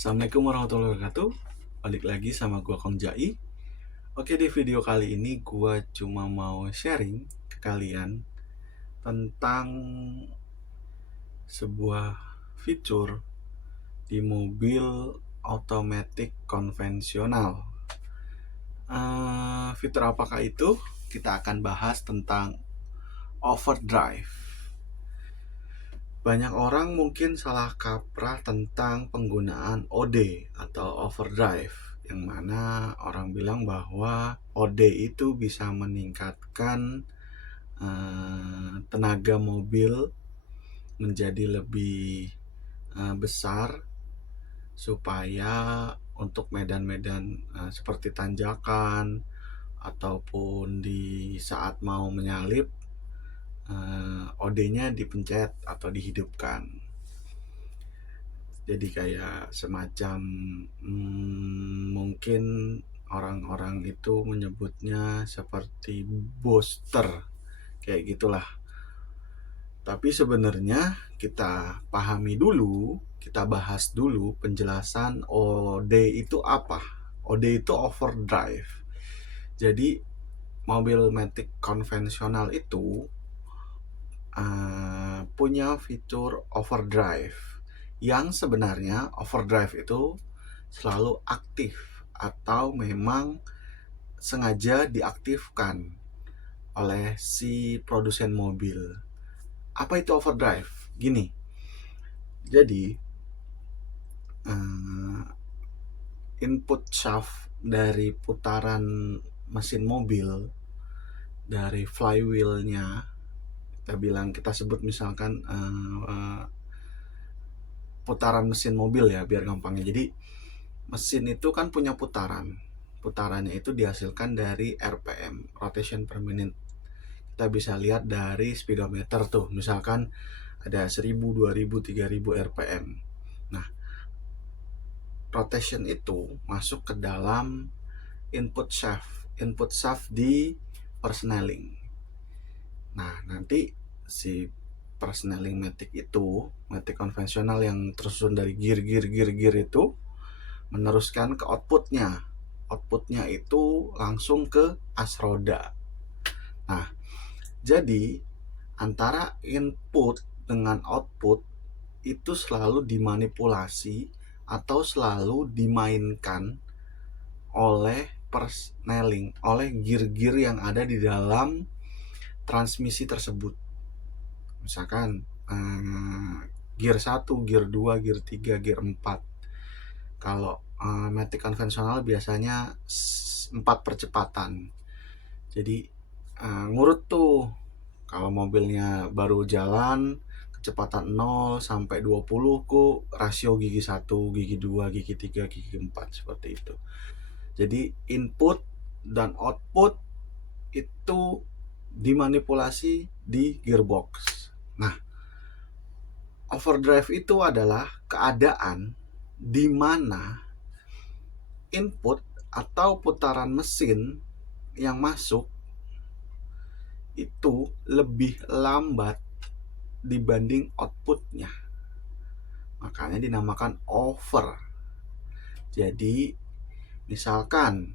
Assalamualaikum warahmatullahi wabarakatuh. Balik lagi sama gua Kong Jai. Oke, di video kali ini gua cuma mau sharing ke kalian tentang sebuah fitur di mobil otomatis konvensional. Fitur apakah itu? Kita akan bahas tentang overdrive. Banyak orang mungkin salah kaprah tentang penggunaan OD atau overdrive, yang mana orang bilang bahwa OD itu bisa meningkatkan tenaga mobil menjadi lebih besar, supaya untuk medan-medan seperti tanjakan ataupun di saat mau menyalip, OD-nya dipencet atau dihidupkan. Jadi kayak semacam mungkin orang-orang itu menyebutnya seperti booster, kayak gitulah. Tapi sebenarnya kita pahami dulu, kita bahas dulu penjelasan OD itu apa. OD itu overdrive. Jadi mobil matic konvensional itu punya fitur overdrive, yang sebenarnya overdrive itu selalu aktif atau memang sengaja diaktifkan oleh si produsen mobil. Apa itu overdrive? Gini, jadi input shaft dari putaran mesin mobil, dari flywheelnya, kita sebut misalkan putaran mesin mobil ya, biar gampangnya. Jadi mesin itu kan punya putarannya itu dihasilkan dari RPM, rotation per minute. Kita bisa lihat dari speedometer tuh, misalkan ada 1000, 2000, 3000 RPM. Nah, rotation itu masuk ke dalam input shaft di persneling. Nah, nanti si persneling matic konvensional yang tersusun dari gear itu meneruskan ke outputnya itu langsung ke as roda. Nah, jadi antara input dengan output itu selalu dimanipulasi atau selalu dimainkan oleh persneling, oleh gear yang ada di dalam transmisi tersebut. Misalkan gear 1, gear 2, gear 3, gear 4. Kalau matic konvensional biasanya 4 percepatan. Jadi ngurut tuh, kalau mobilnya baru jalan kecepatan 0 sampai 20 ku rasio gigi 1, gigi 2, gigi 3, gigi 4, seperti itu. Jadi input dan output itu dimanipulasi di gearbox. Nah, overdrive itu adalah keadaan di mana input atau putaran mesin yang masuk itu lebih lambat dibanding outputnya. Makanya dinamakan over. Jadi misalkan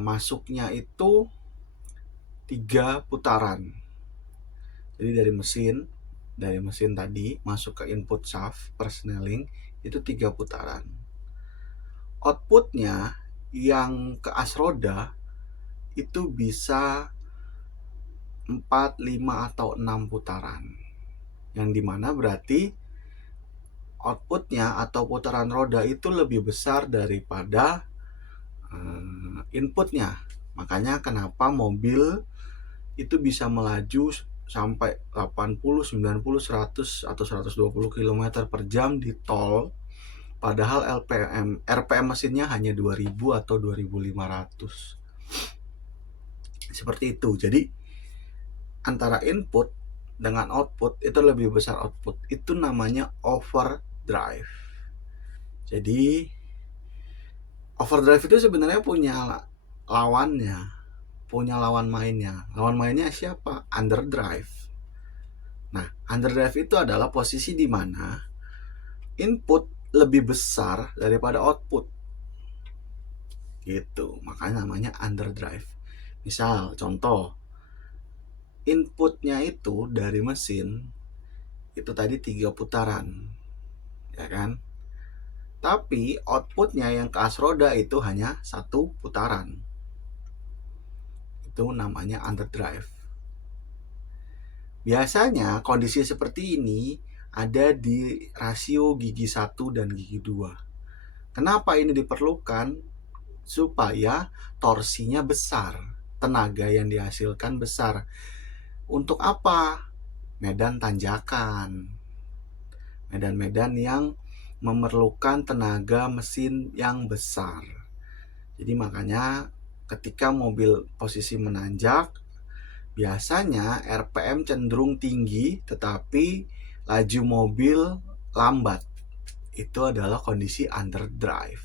masuknya itu 3 putaran. Jadi dari mesin tadi masuk ke input shaft persneling itu 3 putaran. Outputnya yang ke as roda itu bisa 4, 5, atau 6 putaran. Yang dimana berarti outputnya atau putaran roda itu lebih besar daripada inputnya. Makanya kenapa mobil itu bisa melaju sampai 80, 90, 100 atau 120 km per jam di tol, padahal RPM mesinnya hanya 2000 atau 2500. Seperti itu. Jadi antara input dengan output itu lebih besar output. Itu namanya overdrive. Jadi overdrive itu sebenarnya punya lawannya, punya lawan mainnya. Lawan mainnya siapa? Underdrive. Nah, underdrive itu adalah posisi di mana input lebih besar daripada output. Gitu, makanya namanya underdrive. Misal, contoh, inputnya itu dari mesin itu tadi 3 putaran, ya kan? Tapi outputnya yang ke as roda itu hanya 1 putaran. Itu namanya underdrive. Biasanya kondisi seperti ini ada di rasio gigi 1 dan gigi 2. Kenapa ini diperlukan? Supaya torsinya besar, tenaga yang dihasilkan besar. Untuk apa? Medan tanjakan, medan-medan yang memerlukan tenaga mesin yang besar. Jadi makanya ketika mobil posisi menanjak, biasanya RPM cenderung tinggi tetapi laju mobil lambat. Itu adalah kondisi underdrive.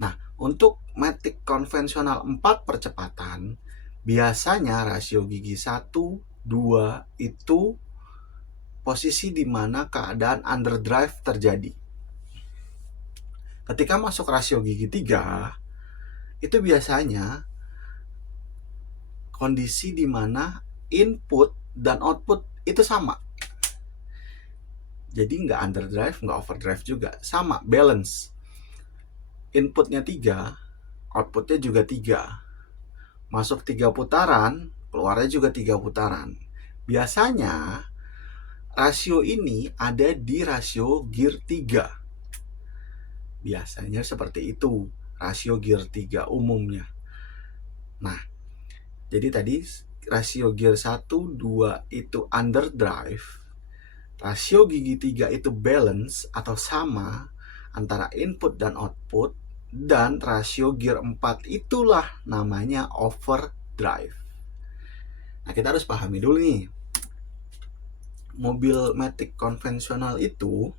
Nah, untuk matic konvensional 4 percepatan, biasanya rasio gigi 1, 2 itu posisi di mana keadaan underdrive terjadi. Ketika masuk rasio gigi 3, itu biasanya kondisi di mana input dan output itu sama. Jadi nggak underdrive, nggak overdrive juga. Sama, balance. Inputnya 3, outputnya juga 3. Masuk 3 putaran, keluarnya juga 3 putaran. Biasanya rasio ini ada di rasio gear 3. Biasanya seperti itu, rasio gear 3 umumnya. Nah, jadi tadi rasio gear 1, 2 itu underdrive. Rasio gigi 3 itu balance atau sama antara input dan output. Dan rasio gear 4 itulah namanya overdrive. Nah, kita harus pahami dulu nih. Mobil matic konvensional itu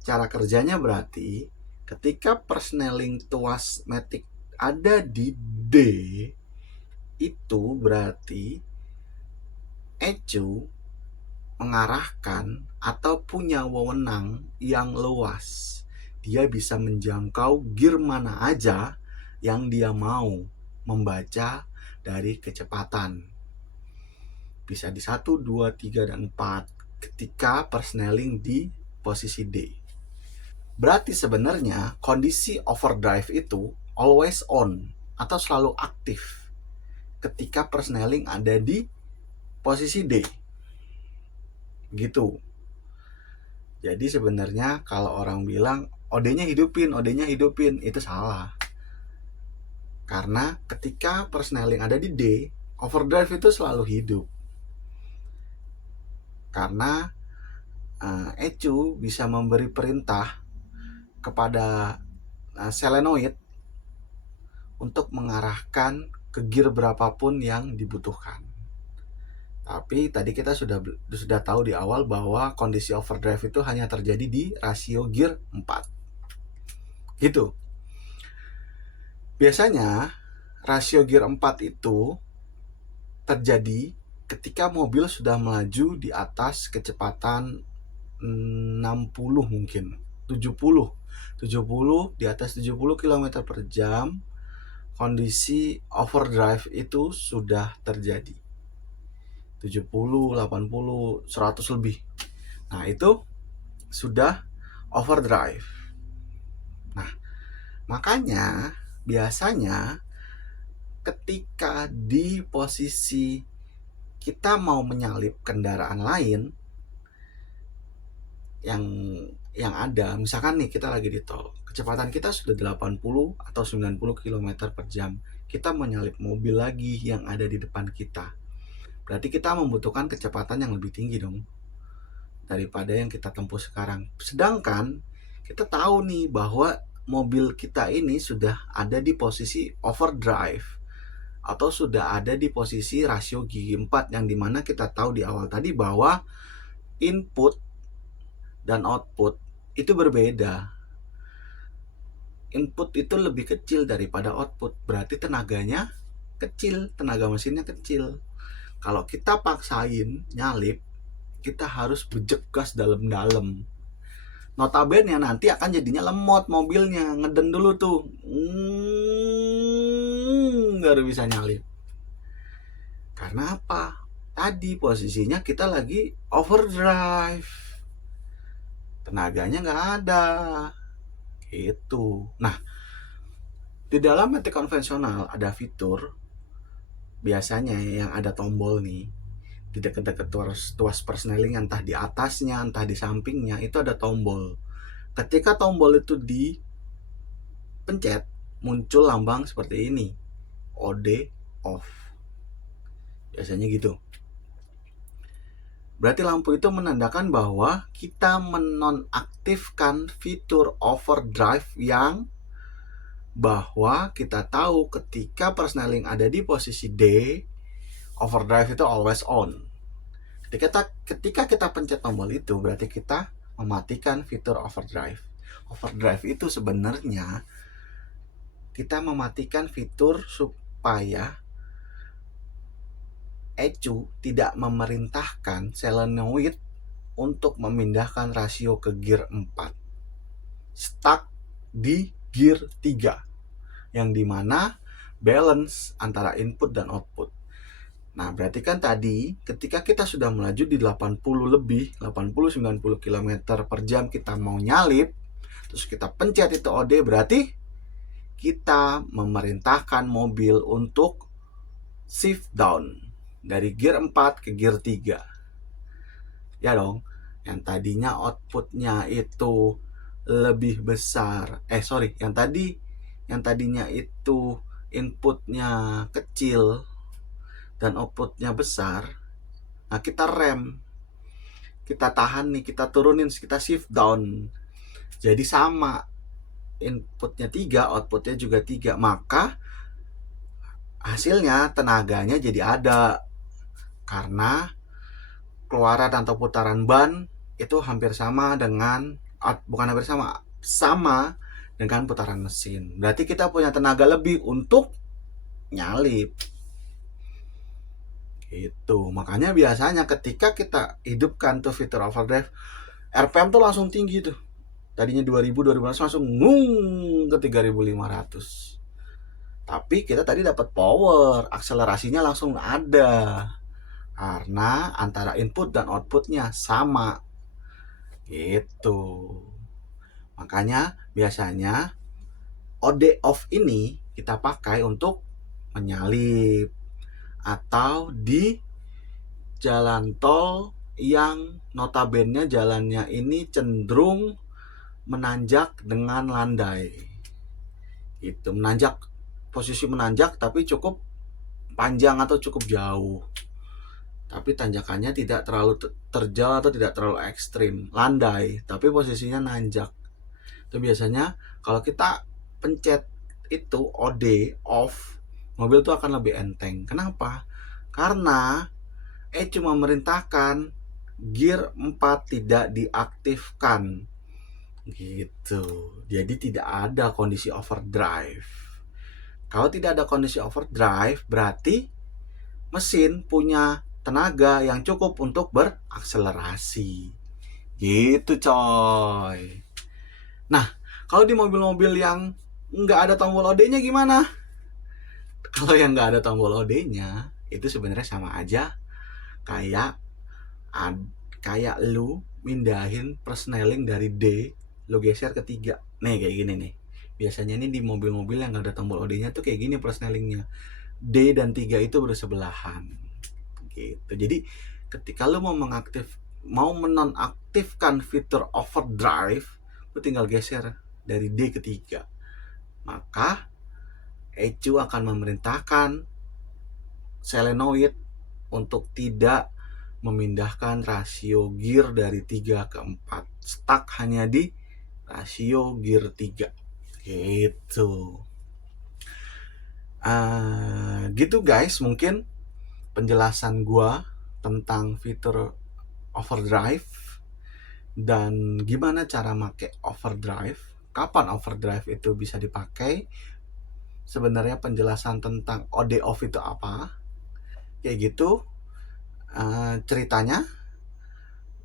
cara kerjanya berarti ketika persneling tuas matic ada di D, itu berarti ECU mengarahkan atau punya wewenang yang luas. Dia bisa menjangkau gear mana aja yang dia mau membaca dari kecepatan. Bisa di 1, 2, 3, dan 4 ketika persneling di posisi D. Berarti sebenarnya kondisi overdrive itu always on atau selalu aktif ketika persneling ada di posisi D. Gitu. Jadi sebenarnya kalau orang bilang OD-nya hidupin, itu salah. Karena ketika persneling ada di D, overdrive itu selalu hidup. Karena ECU bisa memberi perintah kepada solenoid untuk mengarahkan ke gear berapapun yang dibutuhkan. Tapi tadi kita sudah tahu di awal bahwa kondisi overdrive itu hanya terjadi di rasio gear 4. Gitu. Biasanya rasio gear 4 itu terjadi ketika mobil sudah melaju di atas kecepatan 60 mungkin, 70 di atas 70 km per jam, kondisi overdrive itu sudah terjadi. 70, 80, 100 lebih. Nah, itu sudah overdrive. Nah, makanya biasanya ketika di posisi kita mau menyalip kendaraan lain yang ada, misalkan nih kita lagi di tol, kecepatan kita sudah 80 atau 90 km per jam, kita menyalip mobil lagi yang ada di depan kita. Berarti kita membutuhkan kecepatan yang lebih tinggi dong daripada yang kita tempuh sekarang. Sedangkan kita tahu nih bahwa mobil kita ini sudah ada di posisi overdrive atau sudah ada di posisi rasio gigi 4, yang dimana kita tahu di awal tadi bahwa input dan output itu berbeda. Input itu lebih kecil daripada output, berarti tenaganya kecil, tenaga mesinnya kecil. Kalau kita paksain nyalip, kita harus bejek gas dalam-dalam. Notabene nanti akan jadinya lemot mobilnya, ngeden dulu tuh, baru bisa nyalip. Karena apa? Tadi posisinya kita lagi overdrive, tenaganya nggak ada, gitu. Nah, di dalam metik konvensional ada fitur biasanya yang ada tombol nih di dekat-dekat tuas persneling, entah di atasnya entah di sampingnya itu ada tombol. Ketika tombol itu dipencet muncul lambang seperti ini, OD off, biasanya gitu. Berarti lampu itu menandakan bahwa kita menonaktifkan fitur overdrive, yang bahwa kita tahu ketika persneling ada di posisi D, overdrive itu always on. Ketika kita pencet tombol itu berarti kita mematikan fitur overdrive. Overdrive itu sebenarnya kita mematikan fitur supaya ECU tidak memerintahkan solenoid untuk memindahkan rasio ke gear 4. Stuck di gear 3, yang dimana balance antara input dan output. Nah, berarti kan tadi ketika kita sudah melaju di 80 lebih, 80-90 km per jam, kita mau nyalip, terus kita pencet itu OD, berarti kita memerintahkan mobil untuk shift down dari gear 4 ke gear 3. Ya dong, yang tadinya outputnya itu lebih besar. Yang tadinya itu inputnya kecil dan outputnya besar. Nah, kita rem, kita tahan nih, kita turunin, kita shift down. Jadi sama, inputnya 3, outputnya juga 3. Maka hasilnya tenaganya jadi ada. Karena keluaran atau putaran ban itu hampir sama dengan, sama dengan putaran mesin. Berarti kita punya tenaga lebih untuk nyalip. Itu makanya biasanya ketika kita hidupkan tuh fitur overdrive, RPM tuh langsung tinggi tuh. Tadinya 2000-2000 langsung ke 3500. Tapi kita tadi dapat power, akselerasinya langsung ada. Karena antara input dan outputnya sama. Gitu. Makanya biasanya OD off ini kita pakai untuk menyalip atau di jalan tol yang notabene jalannya ini cenderung menanjak dengan landai. Itu menanjak, posisi menanjak tapi cukup panjang atau cukup jauh. Tapi tanjakannya tidak terlalu terjal atau tidak terlalu ekstrim, landai, tapi posisinya nanjak. Itu biasanya kalau kita pencet itu OD off, mobil itu akan lebih enteng. Kenapa? Karena cuma memerintahkan gear 4 tidak diaktifkan. Gitu. Jadi tidak ada kondisi overdrive. Kalau tidak ada kondisi overdrive, berarti mesin punya tenaga yang cukup untuk berakselerasi. Gitu coy. Nah, kalau di mobil-mobil yang nggak ada tombol OD-nya gimana? Kalau yang nggak ada tombol OD-nya, itu sebenarnya sama aja kayak lu mindahin persneling dari D, lu geser ke 3. Nih kayak gini nih. Biasanya nih di mobil-mobil yang nggak ada tombol OD-nya tuh kayak gini persnelingnya. D dan 3 itu bersebelahan. Gitu. Jadi ketika lu mau menonaktifkan fitur overdrive, lu tinggal geser dari D ke 3. Maka ECU akan memerintahkan solenoid untuk tidak memindahkan rasio gear dari 3 ke 4. Stuck hanya di rasio gear 3. Gitu. Gitu guys, mungkin penjelasan gua tentang fitur overdrive dan gimana cara make overdrive, kapan overdrive itu bisa dipakai. Sebenarnya penjelasan tentang OD off itu apa, kayak gitu. Ceritanya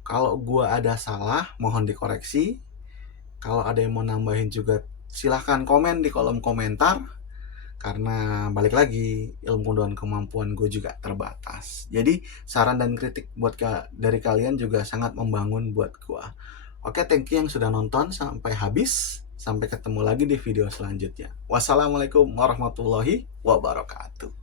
kalau gua ada salah mohon dikoreksi. Kalau ada yang mau nambahin juga silahkan komen di kolom komentar, karena balik lagi ilmu dan kemampuan gue juga terbatas. Jadi saran dan kritik dari kalian juga sangat membangun buat gue. Oke, thank you yang sudah nonton sampai habis. Sampai ketemu lagi di video selanjutnya. Wassalamualaikum warahmatullahi wabarakatuh.